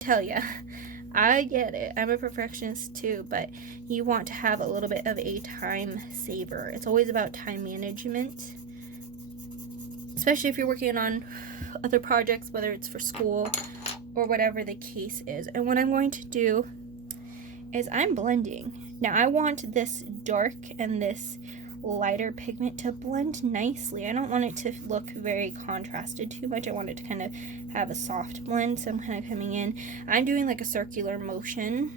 tell ya, I get it. I'm a perfectionist too, but you want to have a little bit of a time saver. It's always about time management, especially if you're working on other projects, whether it's for school or whatever the case is. And what I'm going to do is I'm blending. Now I want this dark and this lighter pigment to blend nicely. I don't want it to look very contrasted too much. I want it to kind of have a soft blend. So I'm kind of coming in. I'm doing like a circular motion.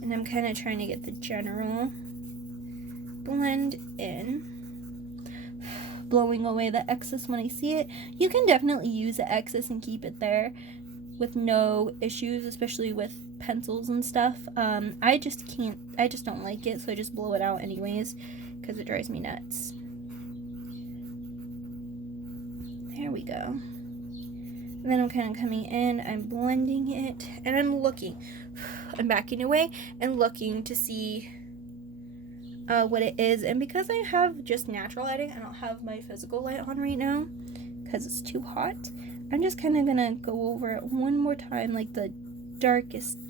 And I'm kind of trying to get the general blend in. Blowing away the excess when I see it. You can definitely use the excess and keep it there with no issues, especially with pencils and stuff. I just don't like it, so I just blow it out anyways because it drives me nuts. There we go. And then I'm kind of coming in, I'm blending it, and I'm backing away and looking to see what it is. And because I have just natural lighting, I don't have my physical light on right now because it's too hot. I'm just kind of gonna go over it one more time, like the darkest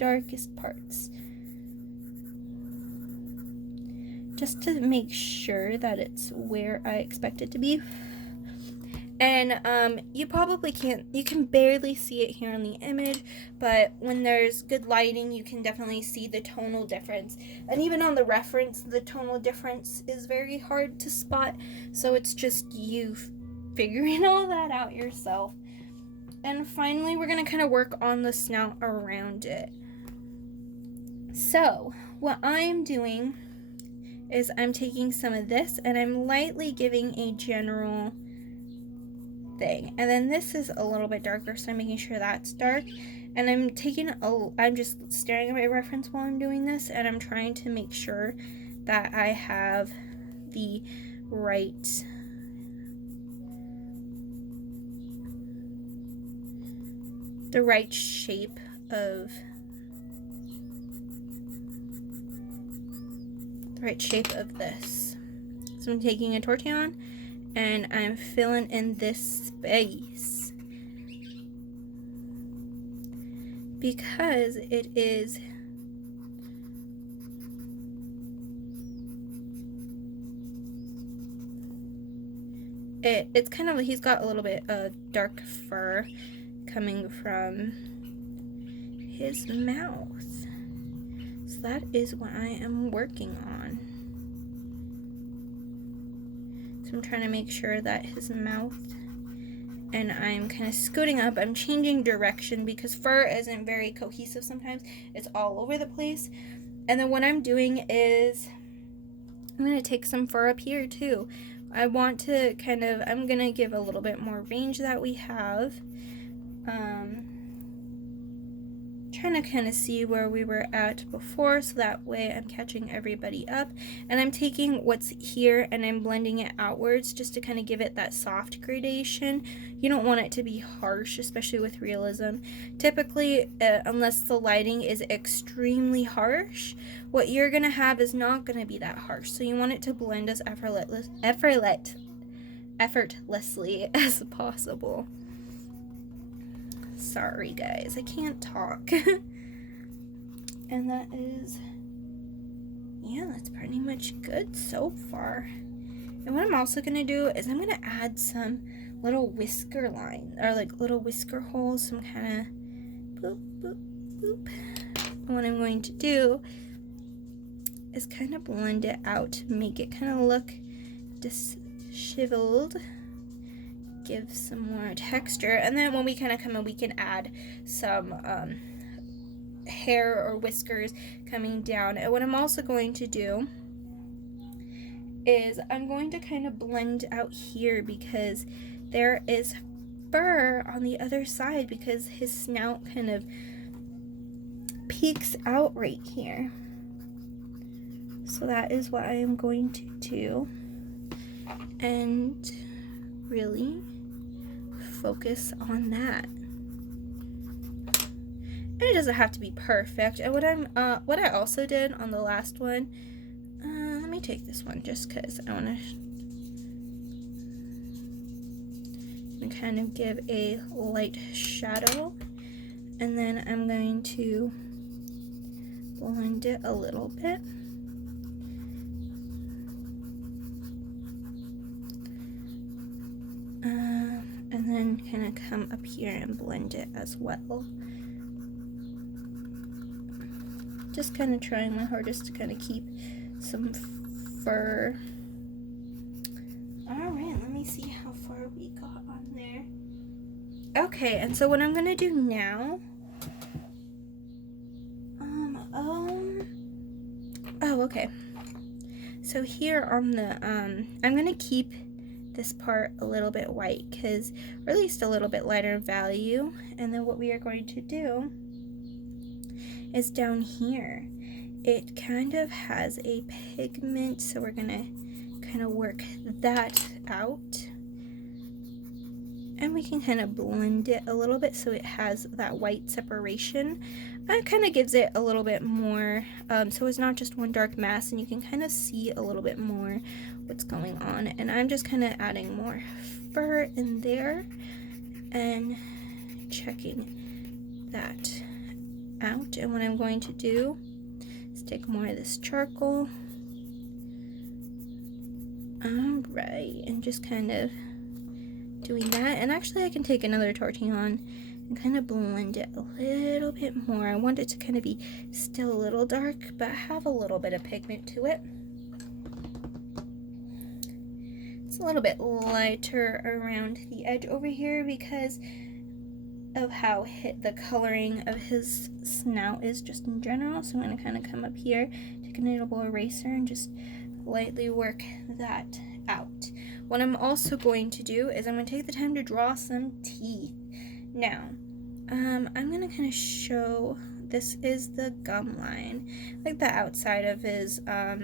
parts, just to make sure that it's where I expect it to be. And you can barely see it here on the image, but when there's good lighting, you can definitely see the tonal difference. And even on the reference, the tonal difference is very hard to spot, so it's just you figuring all that out yourself. And finally, we're going to kind of work on the snout around it. So, what I'm doing is I'm taking some of this and I'm lightly giving a general thing. And then this is a little bit darker, so I'm making sure that's dark. And I'm just staring at my reference while I'm doing this, and I'm trying to make sure that I have the right shape of this. So I'm taking a tortillon and I'm filling in this space because it's kind of, he's got a little bit of dark fur coming from his mouth. So that is what I am working on. So I'm trying to make sure that his mouth, and I'm kind of scooting up. I'm changing direction because fur isn't very cohesive sometimes. It's all over the place. And then what I'm doing is I'm going to take some fur up here too. I want to I'm going to give a little bit more range that we have. Trying to kind of see where we were at before, so that way I'm catching everybody up. And I'm taking what's here and I'm blending it outwards just to kind of give it that soft gradation. You don't want it to be harsh, especially with realism. Typically, unless the lighting is extremely harsh, what you're going to have is not going to be that harsh. So you want it to blend as effortlessly as possible. Sorry guys, I can't talk. And that's pretty much good so far. And what I'm also gonna do is I'm gonna add some little whisker line, or like little whisker holes, some kind of boop, boop, boop. And what I'm going to do is kind of blend it out to make it kind of look disheveled. Give some more texture, and then when we kind of come in, we can add some hair or whiskers coming down. And what I'm also going to do is I'm going to kind of blend out here because there is fur on the other side, because his snout kind of peeks out right here. So that is what I am going to do, and really focus on that. And it doesn't have to be perfect. And what I also did on the last one, let me take this one just because I want to and kind of give a light shadow. And then I'm going to blend it a little bit. And then kind of come up here and blend it as well. Just kind of trying my hardest to kind of keep some fur. Alright, let me see how far we got on there. Okay, and so what I'm gonna do now, oh, okay. So here on the, I'm gonna keep this part a little bit white, because, or at least a little bit lighter value. And then what we are going to do is down here, it kind of has a pigment, so we're gonna kind of work that out. And we can kind of blend it a little bit so it has that white separation. It kind of gives it a little bit more, so it's not just one dark mass, and you can kind of see a little bit more what's going on. And I'm just kind of adding more fur in there and checking that out. And what I'm going to do is take more of this charcoal. Alright, and just kind of doing that. And actually I can take another Tortillon and kind of blend it a little bit more. I want it to kind of be still a little dark, but have a little bit of pigment to it. It's a little bit lighter around the edge over here because of how the coloring of his snout is just in general. So I'm going to kind of come up here, take a knittable eraser, and just lightly work that out. What I'm also going to do is I'm going to take the time to draw some teeth. Now, I'm going to kind of show, this is the gum line, like the outside of his, of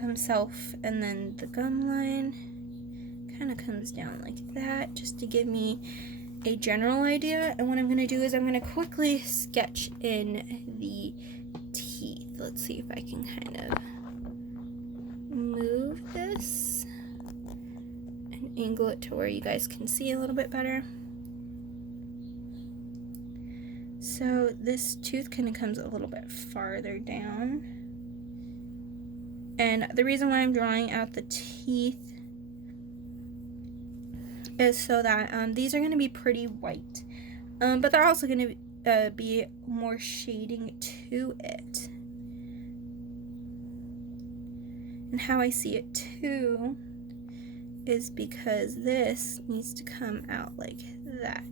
himself, and then the gum line kind of comes down like that, just to give me a general idea. And what I'm going to do is I'm going to quickly sketch in the teeth. Let's see if I can kind of move this and angle it to where you guys can see a little bit better. So this tooth kind of comes a little bit farther down, and the reason why I'm drawing out the teeth is so that these are going to be pretty white, but they're also going to be more shading to it. And how I see it too is because this needs to come out like that.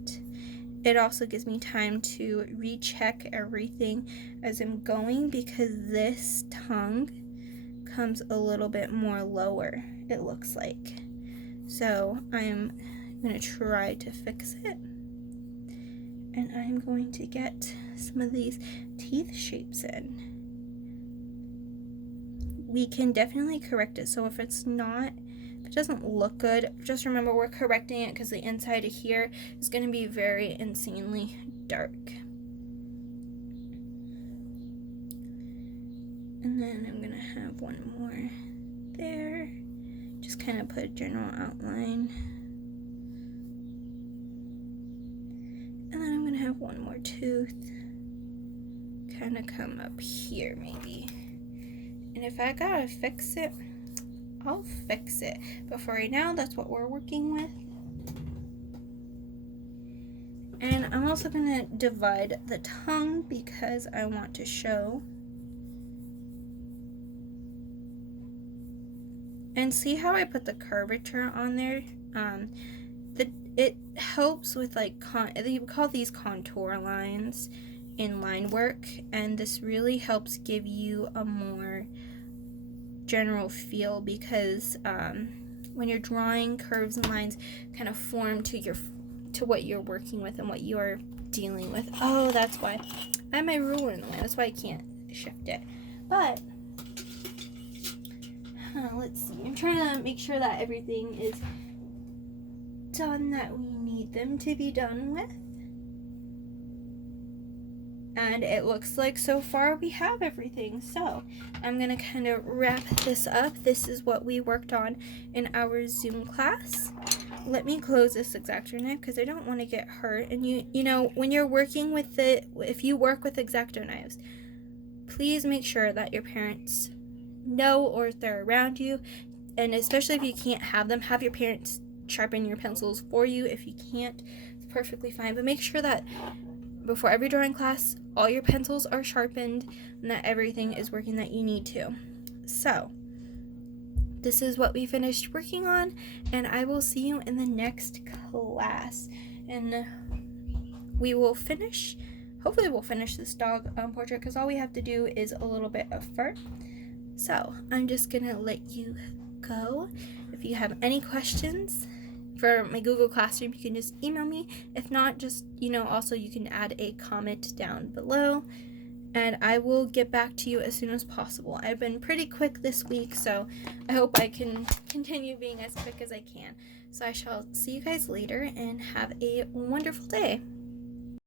It also gives me time to recheck everything as I'm going, because this tongue comes a little bit more lower, it looks like. So I'm going to try to fix it. And I'm going to get some of these teeth shapes in. We can definitely correct it. So if it doesn't look good, just remember we're correcting it because the inside of here is going to be very insanely dark. And then I'm going to have one more there. Just kind of put a general outline. And then I'm going to have one more tooth kind of come up here maybe. And if I gotta fix it, I'll fix it. But for right now, that's what we're working with. And I'm also gonna divide the tongue because I want to show. And see how I put the curvature on there? It helps with like, you call these contour lines in line work, and this really helps give you a more general feel, because when you're drawing, curves and lines kind of form to what you're working with and what you're dealing with. Oh, that's why I have my ruler in the way. That's why I can't shift it. But let's see. I'm trying to make sure that everything is done that we need them to be done with. And it looks like so far we have everything. So I'm gonna kind of wrap this up. This is what we worked on in our Zoom class. let me close this X-Acto knife because I don't want to get hurt. And you know, when you're working with it, if you work with X-Acto knives, please make sure that your parents know, or if they're around you, and especially if you can't have them, have your parents sharpen your pencils for you. If you can't, it's perfectly fine, but make sure that before every drawing class, all your pencils are sharpened and that everything is working that you need to. So this is what we finished working on, and I will see you in the next class. And we will finish, hopefully we'll finish this dog portrait, because all we have to do is a little bit of fur. So I'm just gonna let you go. If you have any questions for my Google Classroom, you can just email me. If not, just, you know, also you can add a comment down below, and I will get back to you as soon as possible. I've been pretty quick this week, so I hope I can continue being as quick as I can. So I shall see you guys later, and have a wonderful day.